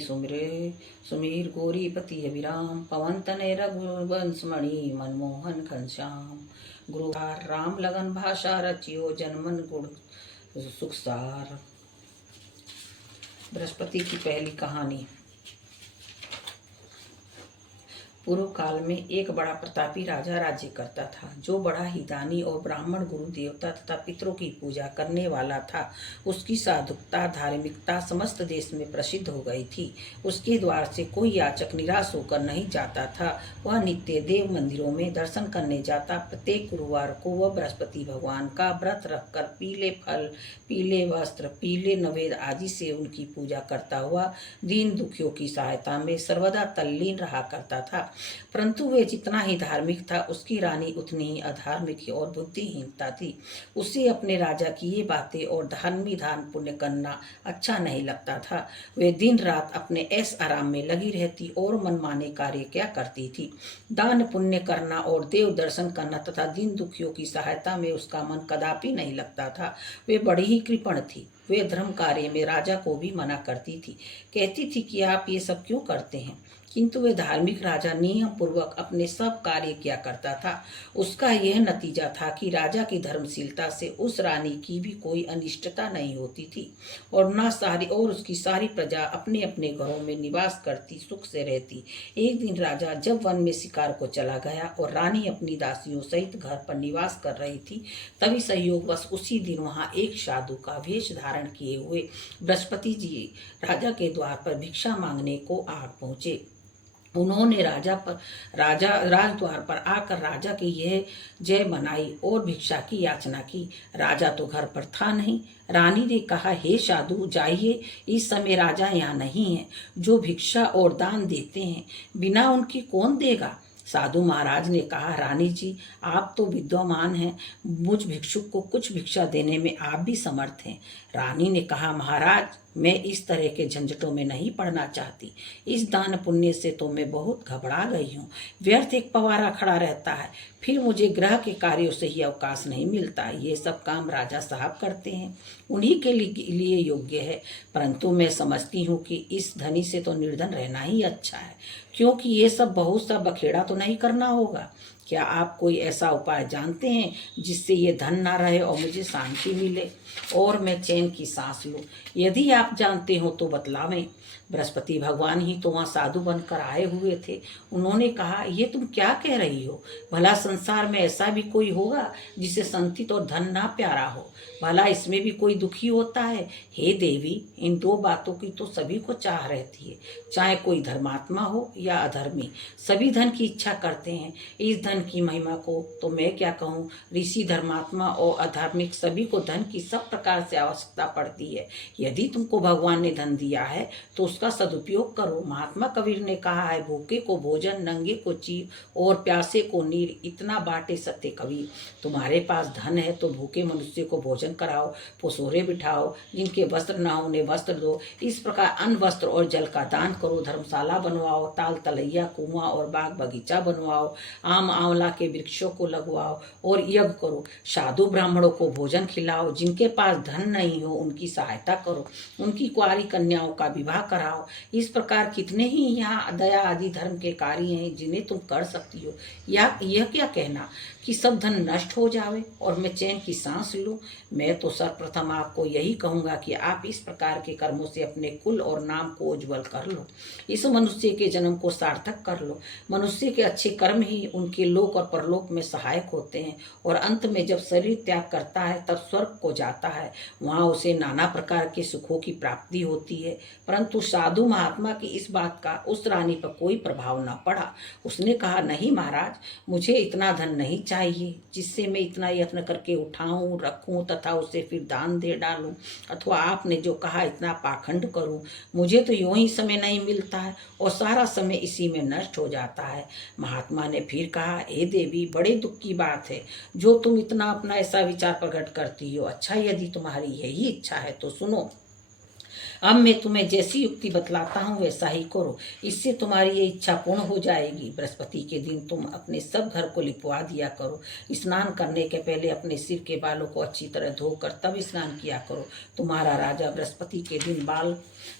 Sumire Sumeer Gauri पति अभिराम पवन तनय रघुवंश मणि मनमोहन घनश्याम। गुरु राम लगन भाषा रचियो जनमन गुण सुखसार। बृहस्पति की पहली कहानी। पूर्व काल में एक बड़ा प्रतापी राजा राज्य करता था, जो बड़ा ही दानी और ब्राह्मण गुरु देवता तथा पितरों की पूजा करने वाला था। उसकी साधुता धार्मिकता समस्त देश में प्रसिद्ध हो गई थी। उसके द्वार से कोई याचक निराश होकर नहीं जाता था। वह नित्य देव मंदिरों में दर्शन करने जाता। प्रत्येक गुरुवार को वह बृहस्पति भगवान का व्रत रखकर पीले फल, पीले वस्त्र, पीले नवेद आदि से उनकी पूजा करता हुआ दीन दुखियों की सहायता में सर्वदा तल्लीन रहा करता था। परंतु वे जितना ही धार्मिक था, उसकी रानी उतनी ही अधार्मिक और बुद्धिहीनता थी। उसे अपने राजा की ये बातें और धार्मिक दान पुण्य करना अच्छा नहीं लगता था। वे दिन रात अपने ऐश आराम में लगी रहती और मनमाने कार्य क्या करती थी। दान पुण्य करना और देव दर्शन करना तथा दीन दुखियों की सहायता में उसका मन कदापि नहीं लगता था। वे बड़ी ही कृपण थी। वे धर्म कार्य में राजा को भी मना करती थी। कहती थी कि आप ये सब क्यों करते हैं, किंतु वे धार्मिक राजा नियम पूर्वक अपने सब कार्य किया करता था। उसका यह नतीजा था कि राजा की धर्मशीलता से उस रानी की भी कोई अनिष्टता नहीं होती थी और उसकी सारी प्रजा अपने अपने घरों में निवास करती, सुख से रहती। एक दिन राजा जब वन में शिकार को चला गया और रानी अपनी दासियों सहित घर पर निवास कर रही थी, तभी संयोगवश उसी दिन वहां एक साधु का वेश धारण किए हुए बृहस्पति जी राजा के द्वार पर भिक्षा मांगने को आ पहुंचे। उन्होंने राजद्वार पर आकर राजा की यह जय मनाई और भिक्षा की याचना की। राजा तो घर पर था नहीं। रानी ने कहा, हे साधु जाइए, इस समय राजा यहाँ नहीं है। जो भिक्षा और दान देते हैं, बिना उनकी कौन देगा। साधु महाराज ने कहा, रानी जी आप तो विद्वान हैं, मुझ भिक्षुक को कुछ भिक्षा देने में आप भी समर्थ हैं। रानी ने कहा, महाराज मैं इस तरह के झंझटों में नहीं पड़ना चाहती। इस दान पुण्य से तो मैं बहुत घबरा गई हूँ। व्यर्थ एक पवारा खड़ा रहता है, फिर मुझे ग्रह के कार्यों से ही अवकाश नहीं मिलता। ये सब काम राजा साहब करते हैं, उन्हीं के लिए योग्य है। परंतु मैं समझती हूँ कि इस धनी से तो निर्धन रहना ही अच्छा है, क्योंकि ये सब बहुत सा बखेड़ा तो नहीं करना होगा। क्या आप कोई ऐसा उपाय जानते हैं जिससे ये धन ना रहे और मुझे शांति मिले और मैं चैन की सांस लूं? यदि आप जानते हो तो बतलावें। बृहस्पति भगवान ही तो वहाँ साधु बनकर आए हुए थे। उन्होंने कहा, ये तुम क्या कह रही हो? भला संसार में ऐसा भी कोई होगा जिसे संचित और धन ना प्यारा हो? भला इसमें भी कोई दुखी होता है? हे देवी, इन दो बातों की तो सभी को चाह रहती है, चाहे कोई धर्मात्मा हो या अधर्मी, सभी धन की इच्छा करते हैं। इस धन की महिमा को तो मैं क्या कहूँ, ऋषि धर्मात्मा और अधार्मिक सभी को धन की सब प्रकार से आवश्यकता पड़ती है। यदि तुमको भगवान ने धन दिया है तो उसका सदुपयोग करो। महात्मा कबीर ने कहा है, भूखे को भोजन, नंगे को चीर और प्यासे को नीर, इतना बांटे सत्य कबीर। तुम्हारे पास धन है तो भूखे मनुष्य को भोजन कराओ, पुसोरे बिठाओ, जिनके वस्त्र ना हो उन्हें वस्त्र दो। इस प्रकार अन्न, वस्त्र और जल का दान करो। धर्मशाला बनवाओ, ताल तलैया, कुआं और बाग बगीचा बनवाओ, आम आंवला के वृक्षों को लगवाओ और यज्ञ करो। साधु ब्राह्मणों को भोजन खिलाओ। जिनके पास धन नहीं हो उनकी सहायता करो, उनकी कुंवारी कन्याओं का विवाह कराओ। इस प्रकार कितने ही यहाँ दया आदि धर्म के कार्य हैं जिन्हें तुम कर सकती हो। या यह क्या कहना कि सब धन नष्ट हो जावे और मैं चैन की सांस लूं? मैं तो सर्वप्रथम आपको यही कहूंगा कि आप इस प्रकार के कर्मों से अपने कुल और नाम को उज्जवल कर लो, इस मनुष्य के जन्म को सार्थक कर लो। मनुष्य के अच्छे कर्म ही उनके लोक और परलोक में सहायक होते हैं और अंत में जब शरीर त्याग करता है तब स्वर्ग को जाता है। वहाँ उसे नाना प्रकार के सुखों की प्राप्ति होती है। परंतु साधु महात्मा की इस बात का उस रानी पर कोई प्रभाव न पड़ा। उसने कहा, नहीं महाराज, मुझे इतना धन नहीं चाहिए जिससे मैं इतना यत्न करके उठाऊं, रखूं तथा उसे फिर दान दे डालूं, अथवा आपने जो कहा इतना पाखंड करूं। मुझे तो यूं ही समय नहीं मिलता है और सारा समय इसी में नष्ट हो जाता है। महात्मा ने फिर कहा, हे देवी, बड़े दुख की बात है जो तुम इतना अपना ऐसा विचार प्रकट करती हो। अच्छा, यदि तुम्हारी यही इच्छा है तो सुनो। अब मैं तुम्हें जैसी युक्ति बतलाता हूँ वैसा ही करो, इससे तुम्हारी ये इच्छा पूर्ण हो जाएगी। बृहस्पति के दिन तुम अपने सब घर को लिपवा दिया करो। स्नान करने के पहले अपने सिर के बालों को अच्छी तरह धोकर तब स्नान किया करो। तुम्हारा राजा बृहस्पति के दिन बाल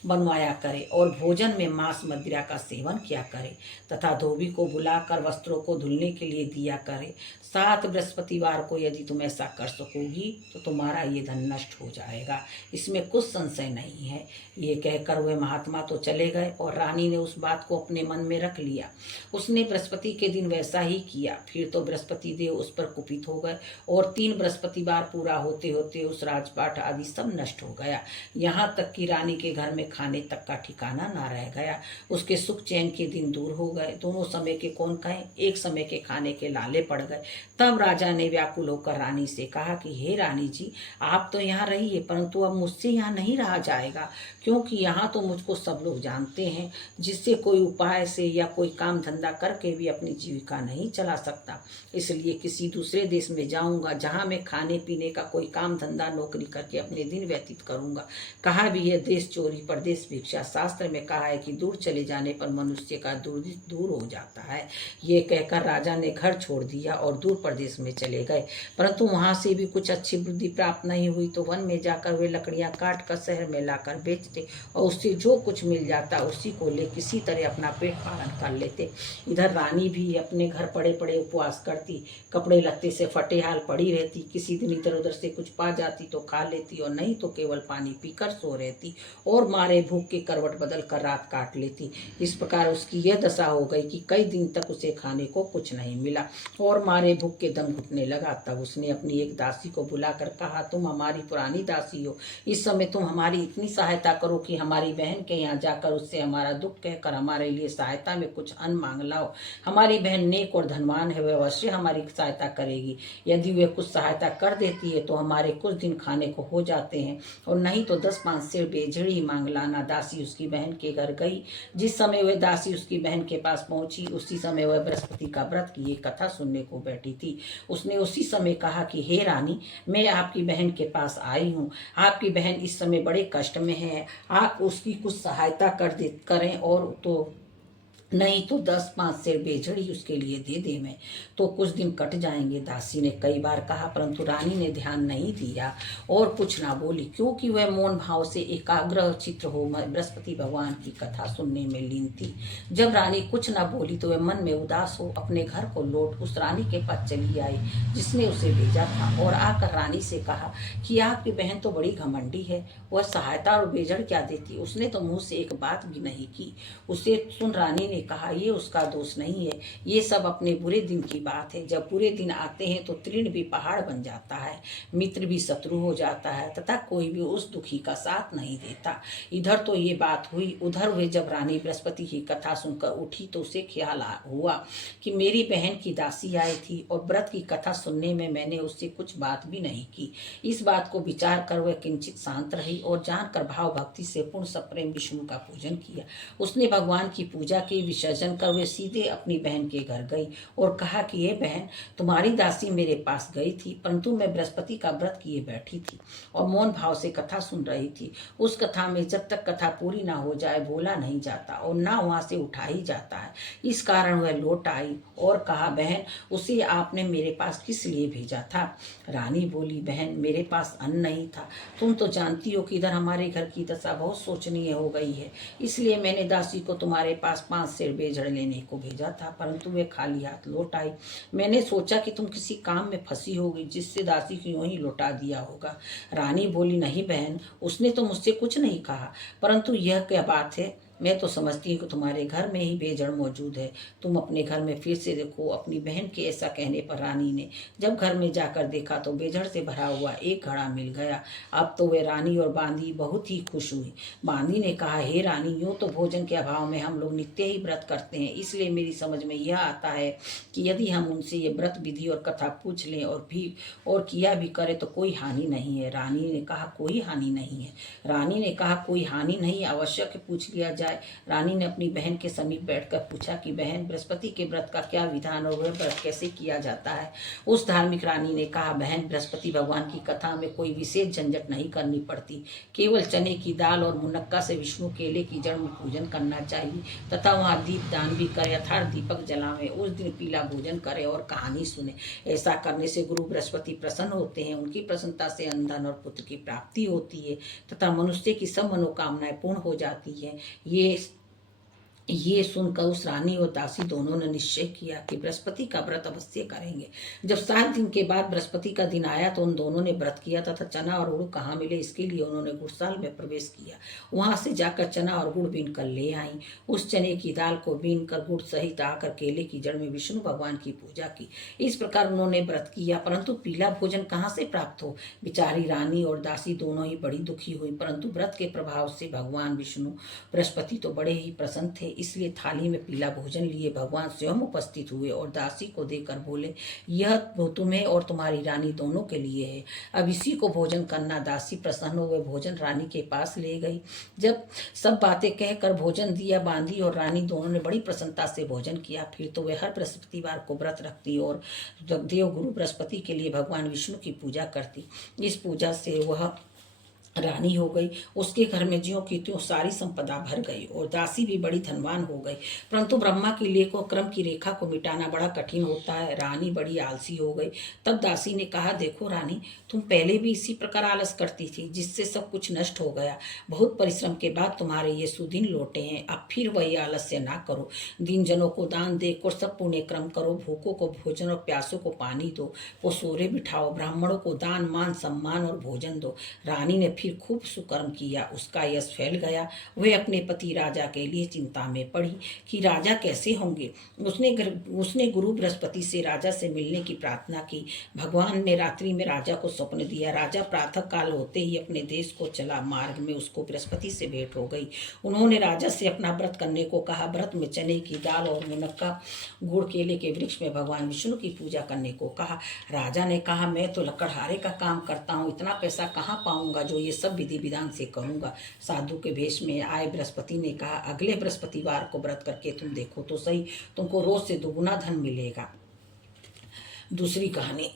बनवाया करे और भोजन में मांस मदिरा का सेवन किया करे तथा धोबी को बुलाकर वस्त्रों को धुलने के लिए दिया करे। 7 बृहस्पतिवार को यदि तुम ऐसा कर सकोगी तो तुम्हारा ये धन नष्ट हो जाएगा, इसमें कुछ संशय नहीं है। ये कहकर वह महात्मा तो चले गए और रानी ने उस बात को अपने मन में रख लिया। उसने बृहस्पति के दिन वैसा ही किया। फिर तो बृहस्पति देव उस पर कुपित हो गए और 3 बृहस्पतिवार पूरा होते होते उस राजपाट आदि सब नष्ट हो गया। यहाँ तक कि रानी के घर में खाने तक का ठिकाना ना रह गया। उसके सुख चैन के दिन दूर हो गए। दोनों समय के कौन कहें, एक समय के खाने के लाले पड़ गए। तब राजा ने व्याकुल होकर रानी से कहा कि हे रानी जी, आप तो यहाँ रहिए, परंतु अब मुझसे यहाँ नहीं रहा जाएगा, क्योंकि यहाँ तो मुझको सब लोग जानते हैं, जिससे कोई उपाय से या कोई काम धंधा करके भी अपनी जीविका नहीं चला सकता। इसलिए किसी दूसरे देश में जाऊंगा, जहाँ मैं खाने पीने का कोई काम धंधा नौकरी करके अपने दिन व्यतीत करूंगा। कहा भी है देश चोरी परदेश भिक्षा, शास्त्र में कहा है कि दूर चले जाने पर मनुष्य का दूर हो जाता है। ये कहकर राजा ने घर छोड़ दिया और दूर प्रदेश में चले गए, परंतु वहां से भी कुछ अच्छी बुद्धि प्राप्त नहीं हुई तो वन में जाकर वे लकड़ियां काट कर शहर में लाकर बेचते और उससे जो कुछ मिल जाता उसी को ले किसी तरह अपना पेट पालन कर लेते। इधर रानी भी अपने घर पड़े पड़े उपवास करती, कपड़े लत्ते से फटे हाल पड़ी रहती। किसी दिन इधर उधर से कुछ पा जाती तो खा लेती और नहीं तो केवल पानी पीकर सो रहती और मारे भूख के करवट बदल कर रात काट लेती। इस प्रकार उसकी यह दशा हो गई कि कई दिन तक उसे खाने को कुछ नहीं मिला और मारे भूख के दम घुटने लगा। तब उसने अपनी एक दासी को बुलाकर कहा, तुम हमारी पुरानी दासी हो, इस समय तुम हमारी इतनी सहायता करो कि हमारी बहन के यहाँ जाकर उससे हमारा दुख कहकर हमारे लिए सहायता में कुछ अन्न मांग लाओ। हमारी बहन नेक और धनवान है, वह अवश्य हमारी सहायता करेगी। यदि वह कुछ सहायता कर देती है तो हमारे कुछ दिन खाने को हो जाते हैं, और नहीं तो 10-5 सेर बेझड़ी मांग लाना। दासी उसकी बहन के घर गई। जिस समय वह दासी उसकी बहन के पास पहुंची उसी समय वह बृहस्पति का व्रत की एक कथा सुनने को बैठी थी। उसने उसी समय कहा कि हे रानी, मैं आपकी बहन के पास आई हूँ। आपकी बहन इस समय बड़े कष्ट में है, आप उसकी कुछ सहायता करें और तो नहीं तो 10-5 सेर बेझड़ी उसके लिए दे दे, मैं तो कुछ दिन कट जाएंगे। दासी ने कई बार कहा, परंतु रानी ने ध्यान नहीं दिया और कुछ ना बोली, क्योंकि वह मौन भाव से एकाग्र चित्र हो बृहस्पति भगवान की कथा सुनने में लीन थी। जब रानी कुछ ना बोली तो वह मन में उदास हो अपने घर को लौट उस रानी के पास चली आई जिसने उसे भेजा था और आकर रानी से कहा कि आपकी बहन तो बड़ी घमंडी है, वह सहायता और बेजड़ क्या देती, उसने तो मुँह से एक बात भी नहीं की। उसे सुन रानी ने कहा, ये उसका दोष नहीं है, ये सब अपने बुरे दिन की बात है। जब बुरे दिन आते हैं तो तृण भी पहाड़ बन जाता है, मित्र भी शत्रु हो जाता है तथा कोई भी उस दुखी का साथ नहीं देता। इधर तो ये बात हुई, उधर हुए जब रानी बृहस्पति की कथा सुनकर उठी तो उसे ख्याल हुआ कि मेरी बहन की दासी आई थी और व्रत की कथा सुनने में मैंने उससे कुछ बात भी नहीं की। इस बात को विचार कर वह किंचित शांत रही और जानकर भाव भक्ति से पूर्ण सप्रेम विष्णु का पूजन किया। उसने भगवान की पूजा की, विसर्जन कर वे सीधे अपनी बहन के घर गई और कहा कि ये बहन, तुम्हारी दासी मेरे पास गई थी, परंतु मैं बृहस्पति का व्रत किए बैठी थी और मौन भाव से कथा सुन रही थी। उस कथा में जब तक कथा पूरी ना हो जाए बोला नहीं जाता और ना वहां से उठा ही जाता है। इस कारण वह लौट आई और कहा, बहन, उसे आपने मेरे पास किस लिए भेजा था? रानी बोली, बहन, मेरे पास अन्न नहीं था। तुम तो जानती हो कि इधर हमारे घर की दशा बहुत शोचनीय हो गई है, इसलिए मैंने दासी को तुम्हारे पास 5 सेर बेजड़ लेने को भेजा था, परंतु वे खाली हाथ लौट आई। मैंने सोचा कि तुम किसी काम में फंसी होगी जिससे दासी को यूं ही लौटा दिया होगा। रानी बोली, नहीं बहन, उसने तो मुझसे कुछ नहीं कहा, परंतु यह क्या बात है, मैं तो समझती हूँ कि तुम्हारे घर में ही बेजड़ मौजूद है। तुम अपने घर में फिर से देखो। अपनी बहन के ऐसा कहने पर रानी ने जब घर में जाकर देखा तो बेजड़ से भरा हुआ एक घड़ा मिल गया। अब तो वे रानी और बांदी बहुत ही खुश हुई। बांदी ने कहा, हे रानी, यूँ तो भोजन के अभाव में हम लोग नित्य ही व्रत करते हैं, इसलिए मेरी समझ में यह आता है कि यदि हम उनसे ये व्रत विधि और कथा पूछ लें और किया भी करें तो कोई हानि नहीं है। रानी ने कहा, कोई हानि नहीं है। रानी ने कहा, कोई हानि नहीं, आवश्यक पूछ लिया जाए, जाए। रानी ने अपनी बहन के समीप बैठकर पूछा कि बहन, बृहस्पति के व्रत का क्या विधान और वह व्रत कैसे किया जाता है। उस धार्मिक रानी ने कहा, बहन, बृहस्पति भगवान की कथा में कोई विशेष झंझट नहीं करनी पड़ती। केवल चने की दाल और मुनक्का से विष्णु केले की जड़ में पूजन करना चाहिए तथा वहाँ दीप दान भी करे, अर्थात दीपक जलावे। उस दिन पीला भोजन करे और कहानी सुने। ऐसा करने से गुरु बृहस्पति प्रसन्न होते हैं। उनकी प्रसन्नता से धन और पुत्र की प्राप्ति होती है तथा मनुष्य की सब मनोकामनाएं पूर्ण हो जाती है। ये सुनकर उस रानी और दासी दोनों ने निश्चय किया कि बृहस्पति का व्रत अवश्य करेंगे। जब 7 दिन के बाद बृहस्पति का दिन आया तो उन दोनों ने व्रत किया तथा चना और गुड़ कहाँ मिले इसके लिए उन्होंने गुड़साल में प्रवेश किया। वहां से जाकर चना और गुड़ बीन कर ले आई। उस चने की दाल को बीन कर गुड़ सहित आकर केले की जड़ में विष्णु भगवान की पूजा की। इस प्रकार उन्होंने व्रत किया, परंतु पीला भोजन कहाँ से प्राप्त हो। बेचारी रानी और दासी दोनों ही बड़ी दुखी हुई, परंतु व्रत के प्रभाव से भगवान विष्णु बृहस्पति तो बड़े ही प्रसन्न थे, इसलिए थाली में पीला भोजन लिए भगवान स्वयं उपस्थित हुए और दासी को देकर बोले, यह तुम्हें और तुम्हारी रानी दोनों के लिए है, अब इसी को भोजन करना। दासी प्रसन्न हुए भोजन रानी के पास ले गई। जब सब बातें कहकर भोजन दिया, बांधी और रानी दोनों ने बड़ी प्रसन्नता से भोजन किया। फिर तो वे हर बृहस्पतिवार को व्रत रखती और देव गुरु बृहस्पति के लिए भगवान विष्णु की पूजा करती। इस पूजा से वह रानी हो गई। उसके घर में ज्यों की त्यों सारी संपदा भर गई और दासी भी बड़ी धनवान हो गई। परंतु ब्रह्मा की लेख और क्रम की रेखा को मिटाना बड़ा कठिन होता है। रानी बड़ी आलसी हो गई। तब दासी ने कहा, देखो रानी, तुम पहले भी इसी प्रकार आलस करती थी, जिससे सब कुछ नष्ट हो गया। बहुत परिश्रम के बाद तुम्हारे ये सुदिन लौटे हैं, अब फिर वही आलस्य ना करो। दिन जनों को दान देकर सब पुण्य क्रम करो। भूखों को भोजन और प्यासों को पानी दो। वो सोरे बिठाओ। ब्राह्मणों को दान मान सम्मान और भोजन दो। रानी ने फिर खूब सुकर्म किया। उसका यश फैल गया। वह अपने पति राजा के लिए चिंता में पड़ी कि राजा कैसे होंगे। उसने गुरु बृहस्पति से राजा से मिलने की प्रार्थना की। भगवान ने रात्रि में राजा को स्वप्न दिया। राजा प्रातः काल होते ही अपने देश को चला। मार्ग में उसको बृहस्पति से भेंट हो गई। उन्होंने राजा से अपना व्रत करने को कहा। व्रत में चने की दाल और मुनक्का, गुड़, केले के वृक्ष में भगवान विष्णु की पूजा करने को कहा। राजा ने कहा, मैं तो लकड़हारे का काम करता हूँ, इतना पैसा कहाँ पाऊंगा जो ये सब विधि विधान से करूंगा। साधु के वेश में आए बृहस्पति ने कहा, अगले बृहस्पतिवार को व्रत करके तुम देखो तो सही, तुमको रोज से दुगुना धन मिलेगा। दूसरी कहानी।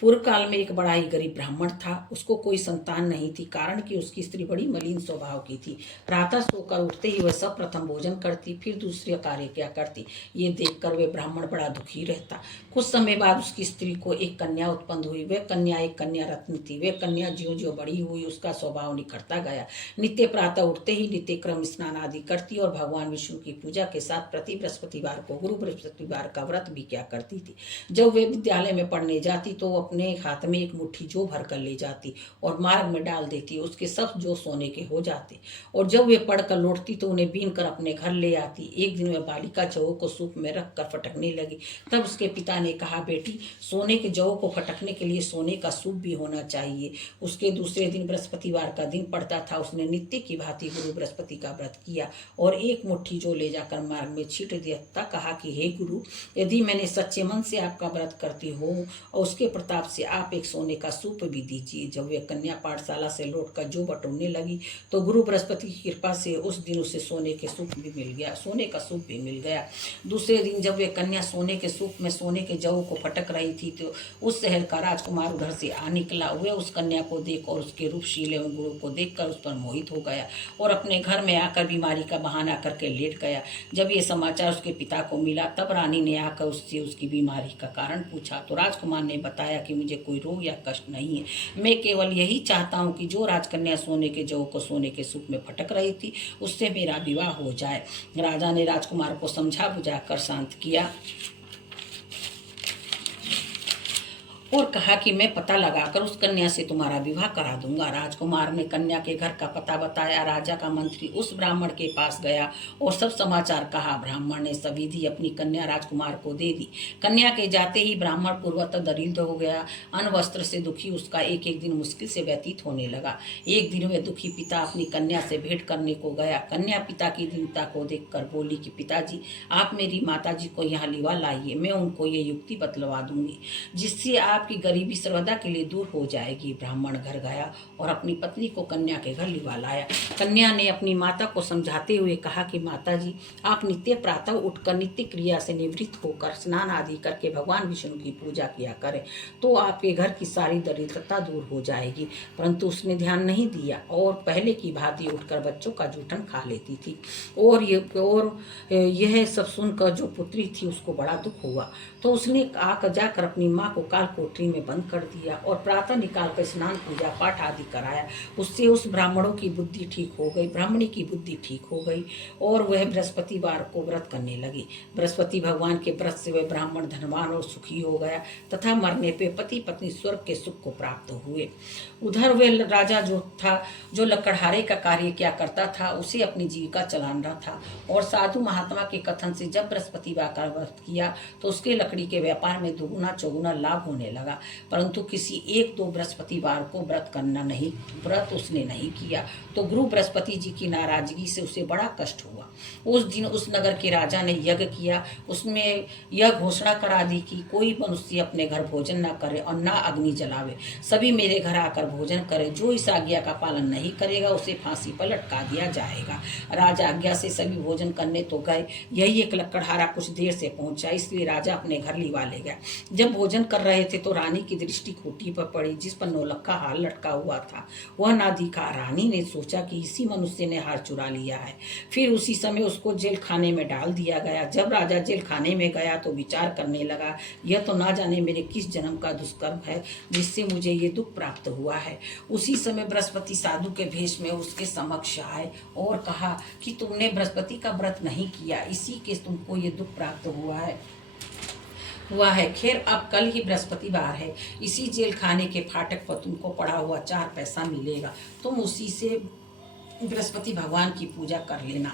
पूर्व काल में एक बड़ा ही गरीब ब्राह्मण था। उसको कोई संतान नहीं थी, कारण कि उसकी स्त्री बड़ी मलिन स्वभाव की थी। प्रातः सोकर उठते ही वह सब प्रथम भोजन करती, फिर दूसरे कार्य क्या करती। ये देखकर वह ब्राह्मण बड़ा दुखी रहता। कुछ समय बाद उसकी स्त्री को एक कन्या उत्पन्न हुई। वह कन्या एक कन्या रत्न थी। वह कन्या ज्यों ज्यों बड़ी हुई उसका स्वभाव निखरता गया। नित्य प्रातः उठते ही नित्य क्रम स्नान आदि करती और भगवान विष्णु की पूजा के साथ प्रति बृहस्पतिवार को गुरु बृहस्पतिवार का व्रत भी क्या करती थी। जब वे विद्यालय में पढ़ने जाती तो अपने हाथ में एक मुट्ठी जौ भर कर ले जाती और मार्ग में डाल देती। उसके सब जौ सोने के हो जाते और जब वे पढ़कर लौटती तो उन्हें बीन कर अपने घर ले आती। एक दिन वह बालिका जौ को सूप में रख कर फटकने लगी। तब उसके पिता ने कहा, बेटी, सोने के जौ को फटकने के लिए सोने का सूप भी होना चाहिए। उसके दूसरे दिन बृहस्पतिवार का दिन पड़ता था। उसने नित्य की भांति गुरु बृहस्पति का व्रत किया और एक मुट्ठी जौ ले जाकर मार्ग में छींट दिया। कहा कि हे गुरु, यदि मैंने सच्चे मन से आपका व्रत करती हूँ और उसके प्रताप से आप एक सोने का सूप भी दीजिए। जब वे कन्या पाठशाला से लौटकर जौ बटोरने लगी तो गुरु बृहस्पति की कृपा से उस दिन उसे सोने का सूप भी मिल गया। दूसरे दिन जब वे कन्या सोने के सूप में सोने के जौ को फटक रही थी तो उस शहर का राजकुमार उधर से आ निकला। वह उस कन्या को देख और उसके रूपशील एवं गुरु को देखकर उस पर मोहित हो गया और अपने घर में आकर बीमारी का बहाना करके लेट गया। जब ये समाचार उसके पिता को मिला तब रानी ने आकर उससे उसकी बीमारी का कारण पूछा तो राजकुमार ने बताया कि मुझे कोई रोग या कष्ट नहीं है, मैं केवल यही चाहता हूँ कि जो राजकन्या सोने के जौ को सोने के सूप में फटक रही थी उससे मेरा विवाह हो जाए। राजा ने राजकुमार को समझा बुझाकर शांत किया और कहा कि मैं पता लगाकर उस कन्या से तुम्हारा विवाह करा दूंगा। राजकुमार ने कन्या के घर का पता बताया। राजा का मंत्री उस ब्राह्मण के पास गया और सब समाचार कहा। ब्राह्मण ने सविधि अपनी कन्या राजकुमार को दे दी। कन्या के जाते ही ब्राह्मण पूर्वतः दरिद्र हो गया। अन्न वस्त्र से दुखी उसका एक एक दिन मुश्किल से व्यतीत होने लगा। एक दिन वह दुखी पिता अपनी कन्या से भेंट करने को गया। कन्या पिता की दीनता को देखकर बोली कि पिताजी, आप मेरी माताजी को यहाँ लिवा लाइए, मैं उनको ये युक्ति बतलवा दूंगी जिससे आप आपकी गरीबी सर्वदा के लिए दूर हो जाएगी। ब्राह्मण घर गया और अपनी पत्नी को कन्या के घर लिवा लाया। कन्या ने अपनी माता को समझाते हुए कहा कि माता जी, आप नित्य प्रातः उठकर नित्य क्रिया से निवृत्त होकर स्नान आदि करके भगवान विष्णु की पूजा किया करें, तो आपके घर की सारी दरिद्रता दूर हो जाएगी। परंतु उसने ध्यान नहीं दिया और पहले की भांति उठकर बच्चों का जूठन खा लेती थी। और यह सब सुनकर जो पुत्री थी उसको बड़ा दुख हुआ, तो उसने आकर जाकर अपनी माँ को काल कोठरी में बंद कर दिया और प्रातः निकाल कर स्नान पूजा पाठ आदि कराया। उससे उस ब्राह्मणों की बुद्धि ठीक हो गई, ब्राह्मणी की बुद्धि ठीक हो गई और वह बृहस्पतिवार को व्रत करने लगी। बृहस्पति भगवान के व्रत से वह ब्राह्मण धनवान और सुखी हो गया तथा मरने पे पति पत्नी स्वर्ग के सुख को प्राप्त हुए। उधर वह राजा जो लकड़हारे का कार्य क्या करता था, उसे अपनी जीविका चलाना था और साधु महात्मा के कथन से जब बृहस्पतिवार का व्रत किया तो उसके लकड़ी के व्यापार में दुगुना चौगुना लाभ होने लगा। परंतु किसी एक दो बृहस्पतिवार को व्रत उसने नहीं किया तो गुरु बृहस्पति जी की नाराजगी से उसे बड़ा कष्ट हुआ। उस दिन उस नगर के राजा ने यज्ञ किया। उसमें यह घोषणा करा दी कि कोई मनुष्य अपने घर भोजन न करे और न अग्नि जलावे, सभी मेरे घर आकर भोजन करे। जो इस आज्ञा का पालन नहीं करेगा उसे फांसी पर लटका दिया जाएगा। राजा आज्ञा से सभी भोजन करने तो गए, यही एक लकड़हारा कुछ देर से पहुंचा, इसलिए राजा अपने घर लिवा ले गया। जब भोजन कर रहे थे तो रानी की दृष्टि खूंटी पर पड़ी जिस पर नौलखा हार लटका हुआ था। वह ना दिखा। रानी ने सोचा कि इसी मनुष्य ने हार चुरा लिया है। फिर उसी समय उसको जेल खाने में डाल दिया गया। जब राजा जेल खाने में गया तो विचार करने लगा, यह तो ना जाने मेरे किस जन्म का दुष्कर्म है जिससे मुझे ये दुख प्राप्त हुआ है। उसी समय बृहस्पति साधु के भेष में उसके समक्ष आए और कहा कि तुमने बृहस्पति का व्रत नहीं किया, इसी के तुमको ये दुख प्राप्त हुआ है। खैर, अब कल ही बृहस्पतिवार है, इसी जेल खाने के फाटक पर तुमको पड़ा हुआ 4 पैसा मिलेगा, तुम उसी से बृहस्पति भगवान की पूजा कर लेना,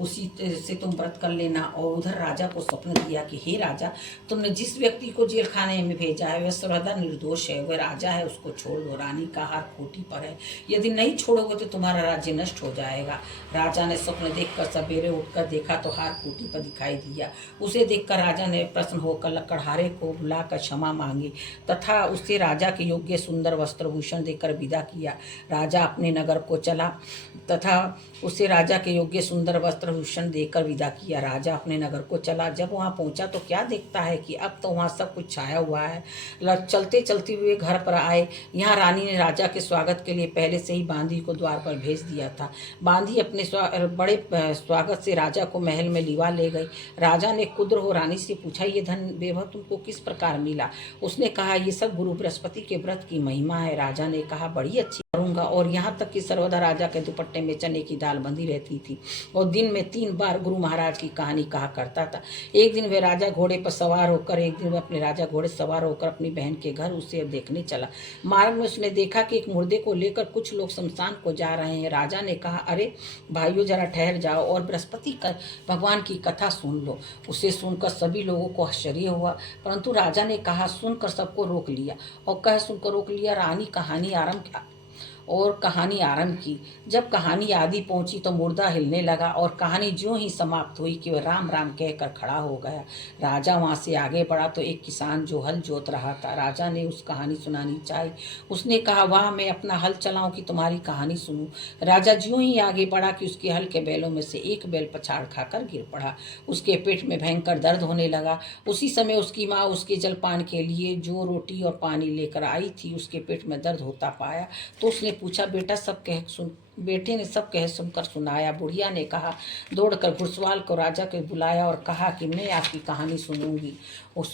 उसी से तुम व्रत कर लेना। और उधर राजा को स्वप्न दिया कि हे राजा, तुमने जिस व्यक्ति को जेल खाने में भेजा है वह सर्वदा निर्दोष है, वह राजा है, उसको छोड़ दो। रानी का हार खूंटी पर है, यदि नहीं छोड़ोगे तो तुम्हारा राज्य नष्ट हो जाएगा। राजा ने स्वप्न देखकर सवेरे उठकर देखा तो हार खूंटी पर दिखाई दिया। उसे देखकर राजा ने प्रसन्न होकर लकड़हारे को बुलाकर क्षमा मांगी तथा उससे राजा के योग्य सुंदर वस्त्रभूषण देकर विदा किया। राजा अपने नगर को चला तथा उसे राजा के योग्य सुंदर वस्त्रभूषण देकर विदा किया। राजा अपने नगर को चला। जब वहां पहुंचा तो क्या देखता है कि अब तो वहां सब कुछ छाया हुआ है। चलते चलते हुए घर पर आए। यहाँ रानी ने राजा के स्वागत के लिए पहले से ही बांदी को द्वार पर भेज दिया था। बांदी अपने बड़े स्वागत से राजा को महल में लिवा ले गई। राजा ने कुद्र हो रानी से पूछा, ये धन वैभव तुमको किस प्रकार मिला? उसने कहा, ये सब गुरु बृहस्पति के व्रत की महिमा है। राजा ने कहा, बड़ी अच्छी करूंगा। और यहाँ तक कि सर्वदा राजा के दुपट्टे में चने की दाल बंधी रहती थी और दिन में 3 बार गुरु महाराज की कहानी कहा करता था। एक दिन वह राजा घोड़े पर सवार होकर अपनी बहन के घर उसे देखने चला। मार्ग में उसने देखा कि एक मुर्दे को लेकर कुछ लोग शमशान को जा रहे हैं। राजा ने कहा, अरे भाइयों, जरा ठहर जाओ और बृहस्पति भगवान की कथा सुन लो। उसे सुनकर सभी लोगों को आश्चर्य हुआ, परंतु राजा ने कहा सुनकर सबको रोक लिया। रानी कहानी आरंभ की। जब कहानी आदि पहुंची तो मुर्दा हिलने लगा और कहानी ज्यों ही समाप्त हुई कि वह राम राम कहकर खड़ा हो गया। राजा वहां से आगे बढ़ा तो एक किसान जो हल जोत रहा था, राजा ने उस कहानी सुनानी चाही। उसने कहा, वाह, मैं अपना हल चलाऊं कि तुम्हारी कहानी सुनूं। राजा ज्यों ही आगे बढ़ा कि उसके हल के बैलों में से एक बैल पछाड़ खाकर गिर पड़ा। उसके पेट में भयंकर दर्द होने लगा। उसी समय उसकी माँ उसके जलपान के लिए जो रोटी और पानी लेकर आई थी उसके पेट में दर्द होता पाया तो उसने पूछा, बेटे ने सब कह सुनकर सुनाया। बुढ़िया ने कहा, दौड़कर घुड़सवार को राजा के बुलाया और कहा कि मैं आपकी कहानी सुनूंगी,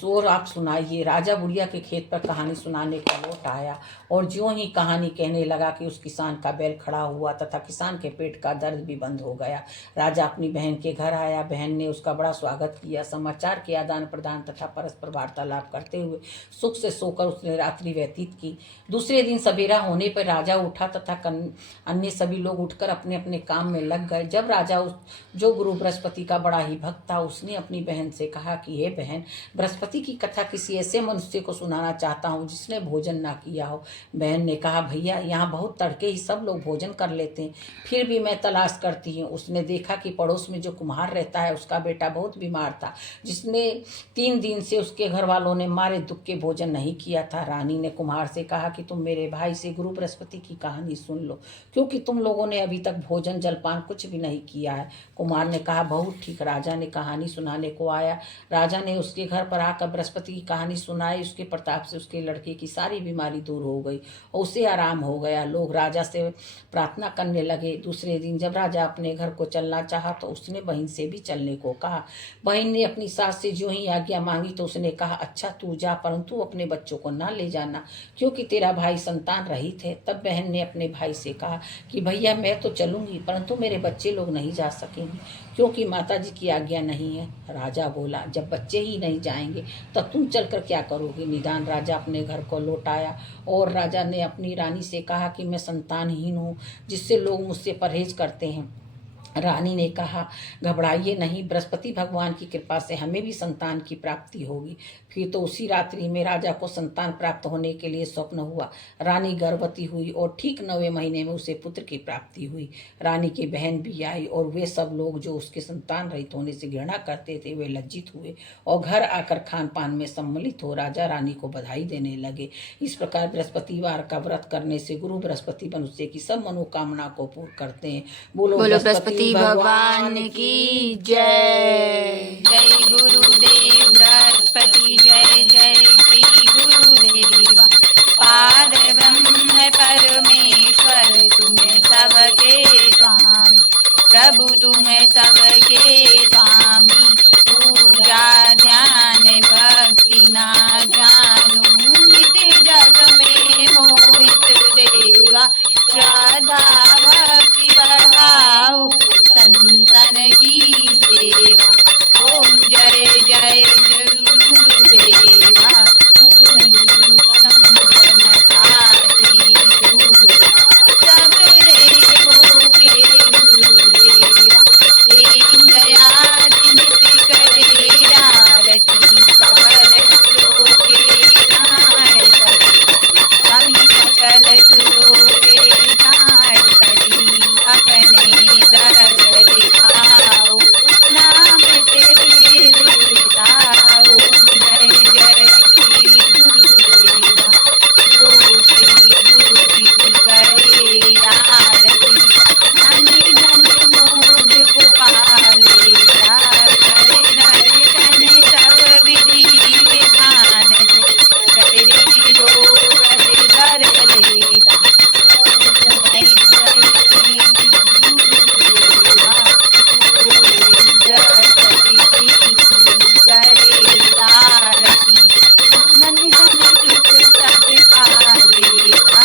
और आप सुनाइए। राजा बुढ़िया के खेत पर कहानी सुनाने का लौट आया और ज्यों ही कहानी कहने लगा कि उस किसान का बैल खड़ा हुआ तथा किसान के पेट का दर्द भी बंद हो गया। राजा अपनी बहन के घर आया। बहन ने उसका बड़ा स्वागत किया। समाचार के आदान प्रदान तथा परस्पर वार्तालाप करते हुए सुख से सोकर उसने रात्रि व्यतीत की। दूसरे दिन सवेरा होने पर राजा उठा तथा अन्य सभी लोग उठकर अपने अपने काम में लग गए। जब राजा जो गुरु बृहस्पति का बड़ा ही भक्त था, उसने अपनी बहन से कहा कि हे बहन, बृहस्पति की कथा किसी ऐसे मनुष्य को सुनाना चाहता हूँ जिसने भोजन ना किया हो। बहन ने कहा, भैया यहाँ बहुत तड़के ही सब लोग भोजन कर लेते हैं, फिर भी मैं तलाश करती हूँ। उसने देखा कि पड़ोस में जो कुम्हार रहता है उसका बेटा बहुत बीमार था, जिसने 3 दिन से उसके घर वालों ने मारे दुख के भोजन नहीं किया था। रानी ने कुम्हार से कहा कि तुम मेरे भाई से गुरु बृहस्पति की कहानी सुन लो, क्योंकि तुम लोगों ने अभी तक भोजन जलपान कुछ भी नहीं किया है। कुम्हार ने कहा, बहुत ठीक। राजा ने कहानी सुनाने को आया। राजा ने उसके घर पर आकर बृहस्पति की कहानी सुनाई। उसके प्रताप से उसके लड़के की सारी बीमारी दूर हो गई और उसे आराम हो गया। लोग राजा से प्रार्थना करने लगे। दूसरे दिन जब राजा अपने घर को चलना चाहा तो उसने बहन से भी चलने को कहा। बहन ने अपनी सास से जो ही आज्ञा मांगी तो उसने कहा, अच्छा तू जा, परंतु अपने बच्चों को ना ले जाना, क्योंकि तेरा भाई संतान रहित है। तब बहन ने अपने भाई से कहा कि भैया मैं तो चलूंगी, परंतु मेरे बच्चे लोग नहीं जा सकेंगे, क्योंकि माता जी की आज्ञा नहीं है। राजा बोला, जब बच्चे ही नहीं जाएंगे तो तुम चलकर क्या करोगे। निदान राजा अपने घर को लौट आया और राजा ने अपनी रानी से कहा कि मैं संतानहीन हूँ, जिससे लोग मुझसे परहेज करते हैं। रानी ने कहा, घबराइए नहीं, बृहस्पति भगवान की कृपा से हमें भी संतान की प्राप्ति होगी। फिर तो उसी रात्रि में राजा को संतान प्राप्त होने के लिए स्वप्न हुआ। रानी गर्भवती हुई और ठीक 9वें महीने में उसे पुत्र की प्राप्ति हुई। रानी की बहन भी आई और वे सब लोग जो उसके संतान रहित होने से घृणा करते थे, वे लज्जित हुए और घर आकर खान पान में सम्मिलित हो राजा रानी को बधाई देने लगे। इस प्रकार बृहस्पतिवार का व्रत करने से गुरु बृहस्पति मनुष्य की सब मनोकामना को पूर्ण करते हैं। बोलो बृहस्पति भगवान की जय। जय गुरुदेव बृहस्पति, जय जय श्री गुरुदेवा। पार ब्रह्म परमेश्वर, तुम्हें सबके स्वामी, प्रभु तुम्हें सबके स्वामी। पूजा ध्यान भक्ति ना जानू, नित्य जग में मोहित देवा। श्रद्धा भक्ति बढ़ाओ, संतन की सेवा। ओम जय जय गुरुदेवा। सब देवों के गुरुदेवा, एक दया नित करे आरती। सकल सुरों के नाथ स्वामी, सकल सुरों के नाथ करी। अपने दर दिखाओ, नाम तेरे बताओ। जय जय श्री गुरुदेवा, जो श्री गुरु की करे आरती। धन धन मोद को पालेगा, करे दर्शन सब विधि विधान से। तेरे रोग धर लेता, जय जय श्री गुरुदेवा। बृहस्पति करे आरती, धन धन सुख सब पालेगा।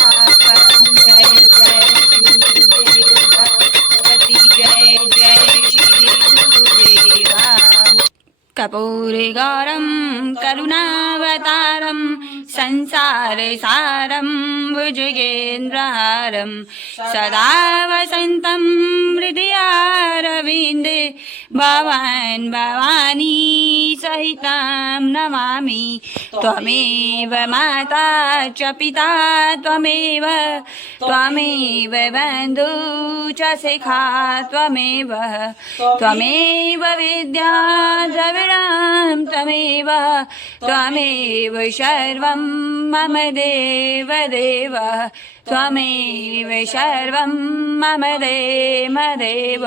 जय जय श्री गुरुदेव बृहस्पति, जय जय श्री गुरुदेवा। कर्पूरगौरं करुणावतारं, संसारसारं भुजगेन्द्रहारं, सदा वसन्तं हृदयारविन्दे। भवान् भवानी सहितं नमामि। त्वमेव माता च पिता त्वमेव, त्वमेव बन्धु च सखा त्वमेव, त्वमेव विद्या द्रविणं त्वमेव, त्वमेव सर्वं मम देव देव, त्वमेव सर्वं मम देव देव।